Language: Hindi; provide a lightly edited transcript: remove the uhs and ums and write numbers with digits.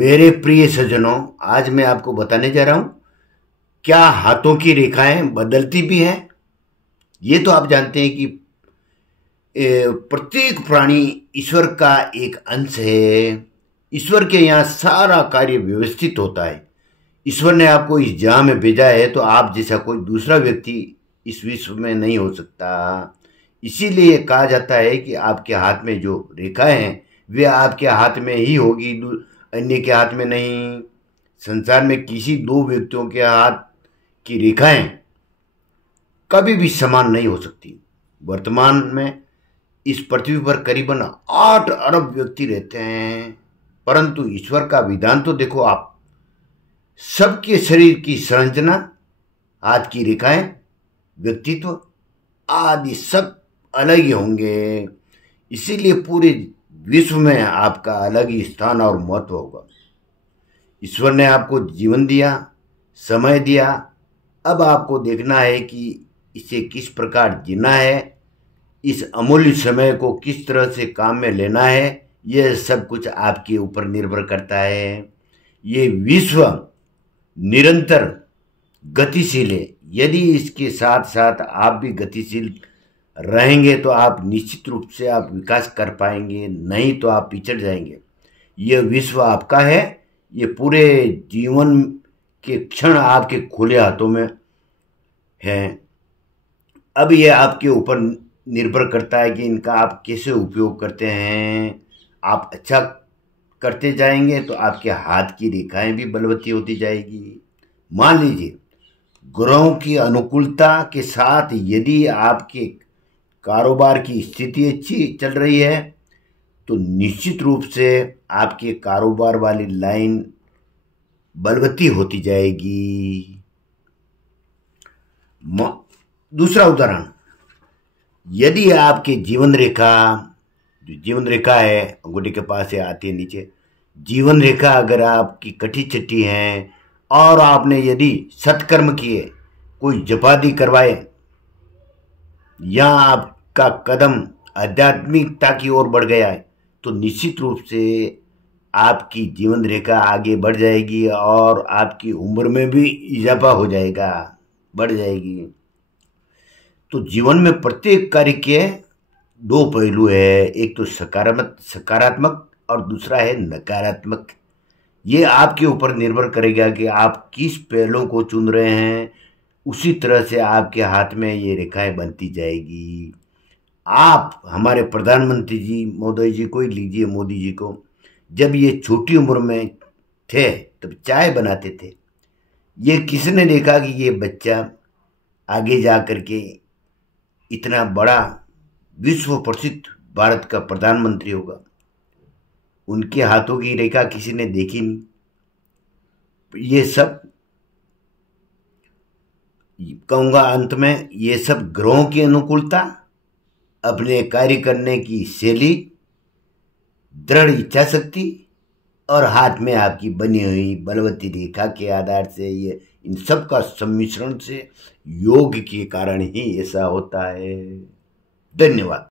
मेरे प्रिय सज्जनों, आज मैं आपको बताने जा रहा हूं क्या हाथों की रेखाएं बदलती भी हैं। ये तो आप जानते हैं कि प्रत्येक प्राणी ईश्वर का एक अंश है। ईश्वर के यहाँ सारा कार्य व्यवस्थित होता है। ईश्वर ने आपको इस जहां में भेजा है तो आप जैसा कोई दूसरा व्यक्ति इस विश्व में नहीं हो सकता। इसीलिए कहा जाता है कि आपके हाथ में जो रेखाएं हैं वे आपके हाथ में ही होगी, अन्य के हाथ में नहीं। संसार में किसी दो व्यक्तियों के हाथ की रेखाएं कभी भी समान नहीं हो सकती। वर्तमान में इस पृथ्वी पर करीबन 8 अरब व्यक्ति रहते हैं, परंतु ईश्वर का विधान तो देखो आप। सबके शरीर की संरचना, हाथ की रेखाएं, व्यक्तित्व आदि सब अलग ही होंगे। इसीलिए पूरे विश्व में आपका अलग ही स्थान और महत्व होगा। ईश्वर ने आपको जीवन दिया, समय दिया। अब आपको देखना है कि इसे किस प्रकार जीना है, इस अमूल्य समय को किस तरह से काम में लेना है। यह सब कुछ आपके ऊपर निर्भर करता है। ये विश्व निरंतर गतिशील है। यदि इसके साथ साथ आप भी गतिशील रहेंगे तो आप निश्चित रूप से आप विकास कर पाएंगे, नहीं तो आप पिछड़ जाएंगे। यह विश्व आपका है। ये पूरे जीवन के क्षण आपके खुले हाथों में हैं। अब यह आपके ऊपर निर्भर करता है कि इनका आप कैसे उपयोग करते हैं। आप अच्छा करते जाएंगे तो आपके हाथ की रेखाएं भी बलवती होती जाएगी। मान लीजिए ग्रहों की अनुकूलता के साथ यदि आपके कारोबार की स्थिति अच्छी चल रही है तो निश्चित रूप से आपके कारोबार वाली लाइन बलवती होती जाएगी। दूसरा उदाहरण, यदि आपके जीवन रेखा, जो जीवन रेखा है अंगूठे के पास से आती है नीचे, जीवन रेखा अगर आपकी कटी चट्टी है और आपने यदि सत्कर्म किए, कोई जपादी करवाए या आपका कदम आध्यात्मिकता की ओर बढ़ गया है तो निश्चित रूप से आपकी जीवन रेखा आगे बढ़ जाएगी और आपकी उम्र में भी इजाफा हो जाएगा, बढ़ जाएगी। तो जीवन में प्रत्येक कार्य के दो पहलू है, एक तो सकारात्मक और दूसरा है नकारात्मक। ये आपके ऊपर निर्भर करेगा कि आप किस पहलू को चुन रहे हैं। उसी तरह से आपके हाथ में ये रेखाएं बनती जाएगी। आप हमारे प्रधानमंत्री जी महोदय जी को ही लीजिए, मोदी जी को, जब ये छोटी उम्र में थे तब चाय बनाते थे। ये किसने देखा कि ये बच्चा आगे जा करके इतना बड़ा विश्व प्रसिद्ध भारत का प्रधानमंत्री होगा। उनके हाथों की रेखा किसी ने देखी नहीं। ये सब कहूँगा अंत में, ये सब ग्रहों की अनुकूलता, अपने कार्य करने की शैली, दृढ़ इच्छा शक्ति और हाथ में आपकी बनी हुई बलवती रेखा के आधार से, ये इन सब का सम्मिश्रण से योग के कारण ही ऐसा होता है। धन्यवाद।